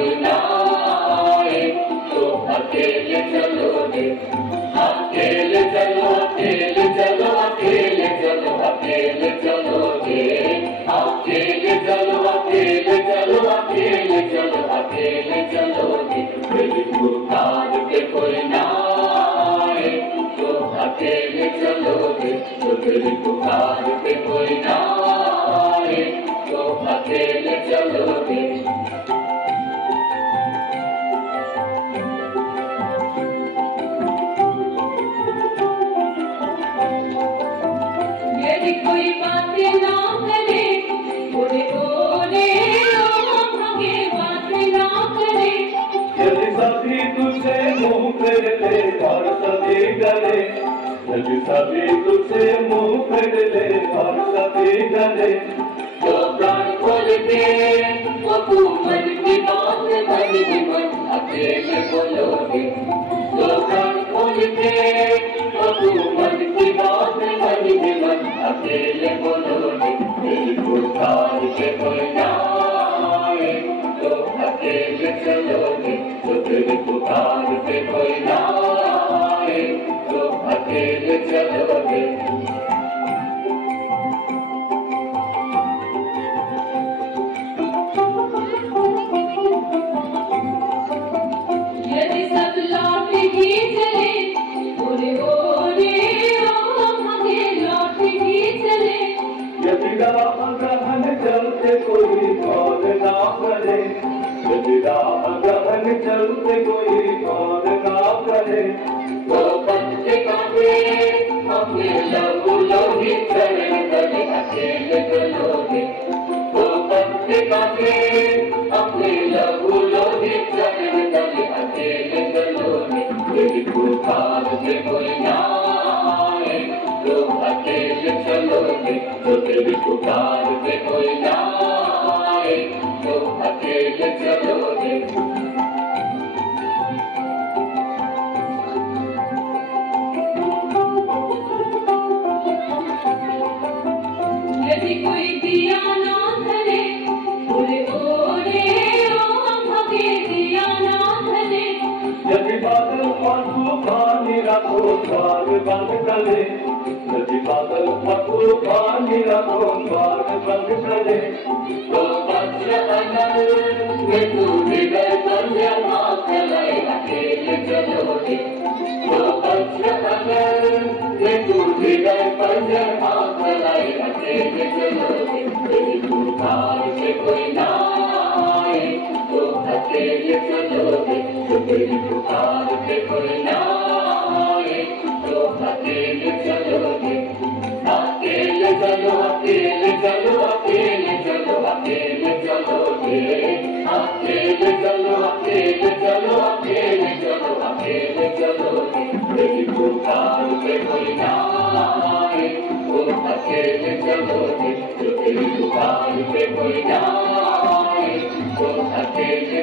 कोई ना आए तो अकेले चलोगे, अकेले चलो अकेले चलो अकेले चलो अकेले चलोगे, अकेले चलो अकेले चलो अकेले चलो अकेले चलोगे। मेरी पुकार पे कोई ना आए तो अकेले चलोगे, तो मेरी पुकार पे कोई ना आए तो अकेले चलोगे। यदि कोई बातें ना करे, बोले बोले आगे बातें ना करे। यदि सभी तुझसे मुंह फेर ले और सभी डरे, यदि सभी तुझसे मुंह फेर ले और सभी डरे, तो प्राण खोल के वो तू मन की बात मन ही मन अकेले बोलोगे, तो प्राण खोल के वो तू मन की बात मन ही मन अकेले बोलोगे। मेरी पुकार पे कोई ना आए तो अकेले चलोगे, तो मेरी पुकार पे कोई ना आए तो अकेले चलोगे। यदि सब लौट ही चले, बोले बोले आगे लौट ही चले। यदि राह गहन चलते कोई और ना करे, यदि राह गहन चलते कोई और ना करे, तो बच्चे काटे अपने लहू लोही चरण तले अकेले चलोगे, तो बच्चे काटे अपने लहू लोही चरण तले अकेले चलोगे। मेरी पुकार पे कोई ना आए तो अकेले चलोगे, तो तेरी पुकार पे कोई ना आए तो अकेले चलोगे। यदि कोई दिया ना धरे, बोले बोले आगे दिया ना धरे। यदि बादल और तूफान रखो द्वार बंद करे, यदि बादल और तूफान रखो द्वार बंद करे, तो वज्र अनल में तू हृदय पर हाथ चलाए अकेले चलोगे, तो वज्र अनल में तू हृदय पर हाथ चलाए अकेले चलोगे। तेरी पुकार पे कोई ना आए तो अकेले चलोगे, तो तेरी पुकार पे कोई ना आए तो अकेले चलोगे। अकेले चलो अकेले चलो अकेले चलो अकेले चलोगे, अकेले चलो अकेले चलो अकेले चलो अकेले चलोगे। तेरी पुकार पे कोई ना आए तो अकेले चलोगे, तो तेरी पुकार पे कोई ना आए तो अकेले